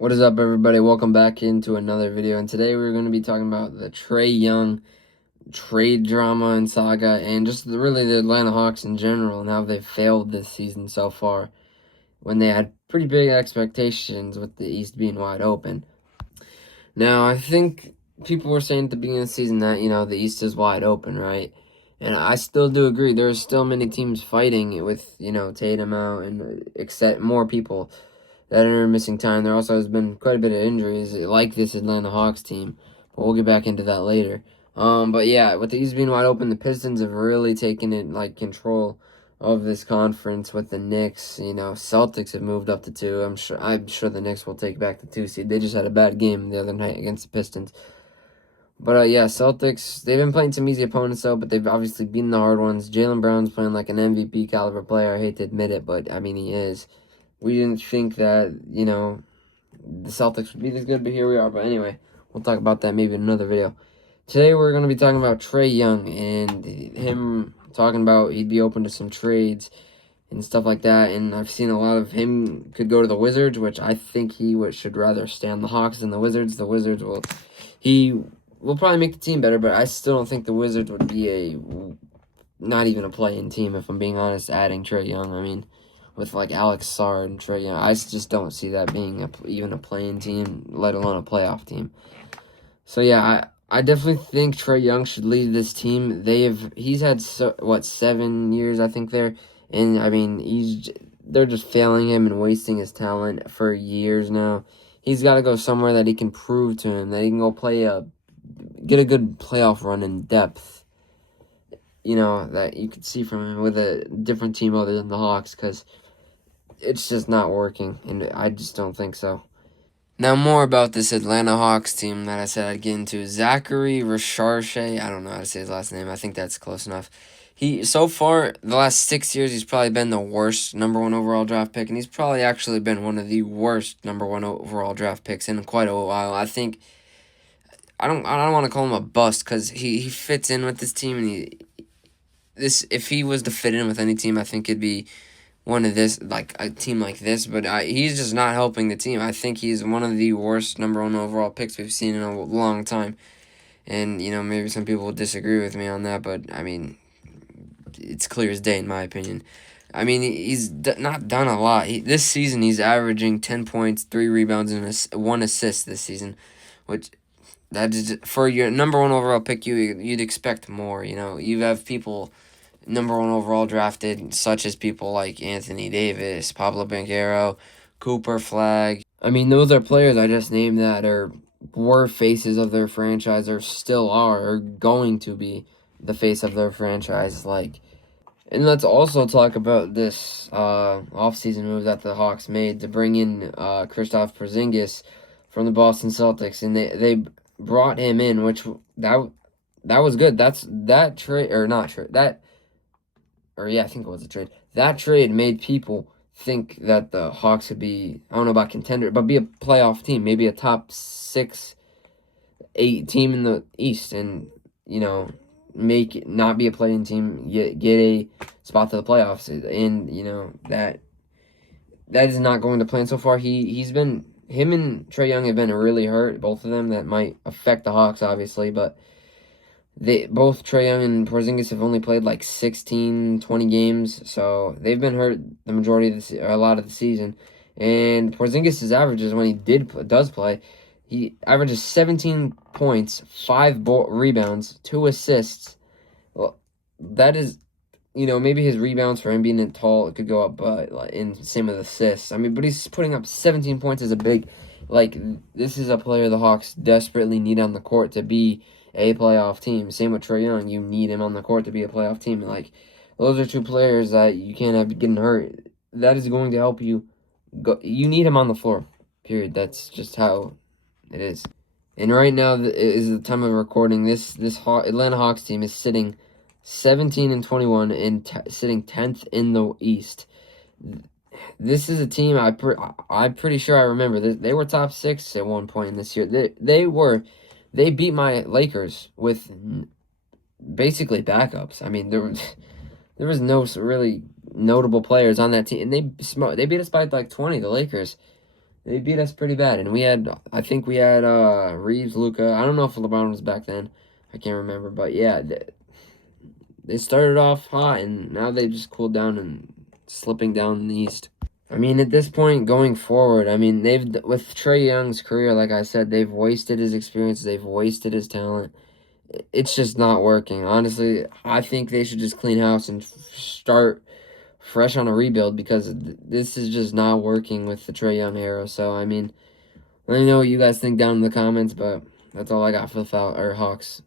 What is up, everybody? Welcome back into another video, and today we're going to be talking about the Trae Young trade drama and saga, and just really the Atlanta Hawks in general, and how they've failed this season so far, when they had pretty big expectations with the East being wide open. Now, I think people were saying at the beginning of the season that, the East is wide open, right? And I still do agree. There's still many teams fighting with, Tatum out and except more people that are missing time. There also has been quite a bit of injuries, like this Atlanta Hawks team, but we'll get back into that later. But yeah, with the East being wide open, the Pistons have really taken it control of this conference with the Knicks. Celtics have moved up to 2. I'm sure the Knicks will take back the 2 seed. They just had a bad game the other night against the Pistons. But yeah, Celtics, they've been playing some easy opponents though, but they've obviously beaten the hard ones. Jaylen Brown's playing like an MVP caliber player. I hate to admit it, but he is. We didn't think that, the Celtics would be this good, but here we are. But anyway, we'll talk about that maybe in another video. Today we're going to be talking about Trae Young and him talking about he'd be open to some trades and stuff like that. And I've seen a lot of him could go to the Wizards, which I think he should rather stay on the Hawks than the Wizards. The Wizards he will probably make the team better, but I still don't think the Wizards would be not even a play-in team, if I'm being honest, adding Trae Young. With Alex Sarr and Trae Young, I just don't see that being even a play-in team, let alone a playoff team. So yeah, I definitely think Trae Young should lead this team. He's had 7 years I think there, and they're just failing him and wasting his talent for years now. He's got to go somewhere that he can prove to him that he can go get a good playoff run in depth. That you could see from him with a different team other than the Hawks, because it's just not working, and I just don't think so. Now, more about this Atlanta Hawks team that I said I'd get into. Zachary Richarche, I don't know how to say his last name. I think that's close enough. So far, the last 6 years, he's probably been the worst #1 overall draft pick, and he's probably actually been one of the worst #1 overall draft picks in quite a while. I think I don't want to call him a bust, because he fits in with this team, and if he was to fit in with any team, I think it'd be one of this, a team like this, but he's just not helping the team. I think he's one of the worst #1 overall picks we've seen in a long time. And, maybe some people will disagree with me on that, but, it's clear as day in my opinion. He's not done a lot. This season, he's averaging 10 points, 3 rebounds, and 1 assist this season, which that is, for your #1 overall pick, you'd expect more. You have people #1 overall drafted, such as people like Anthony Davis, Pablo Banchero, Cooper Flag. Those are players I just named that were faces of their franchise, or still are, or going to be the face of their franchise. And let's also talk about this offseason move that the Hawks made to bring in Kristaps Porzingis from the Boston Celtics, and they brought him in, which that was good. That trade, or not trade, I think it was a trade. That trade made people think that the Hawks would be, I don't know about contender, but be a playoff team, maybe a top 6, 8 team in the East, and, make it not be a play-in team, get a spot to the playoffs. And, that is not going to plan so far. Him and Trae Young have been really hurt, both of them. That might affect the Hawks, obviously, but both Trae Young and Porzingis have only played 16, 20 games, so they've been hurt the majority of a lot of the season. And Porzingis' averages when he does play, he averages 17 points, 5 rebounds, 2 assists. Well, that is, maybe his rebounds for him being tall, it could go up, but in same with assists. But he's putting up 17 points as a big, this is a player the Hawks desperately need on the court to be a playoff team. Same with Trae Young. You need him on the court to be a playoff team. Those are 2 players that you can't have getting hurt. That is going to help you. You need him on the floor, period. That's just how it is. And right now is the time of recording. This Atlanta Hawks team is sitting 17-21 and sitting 10th in the East. This is a team I'm pretty sure I remember. They were top 6 at one point in this year. They beat my Lakers with basically backups. There was no really notable players on that team, and they beat us by 20, the Lakers. They beat us pretty bad, and I think we had Reeves, Luca. I don't know if LeBron was back then. I can't remember, but yeah, they started off hot, and now they just cooled down and slipping down in the East. I mean, at this point, going forward, I mean, with Trae Young's career, like I said, they've wasted his experience, they've wasted his talent. It's just not working. Honestly, I think they should just clean house and start fresh on a rebuild because this is just not working with the Trae Young era. So, I mean, let me know what you guys think down in the comments, but that's all I got for the Hawks.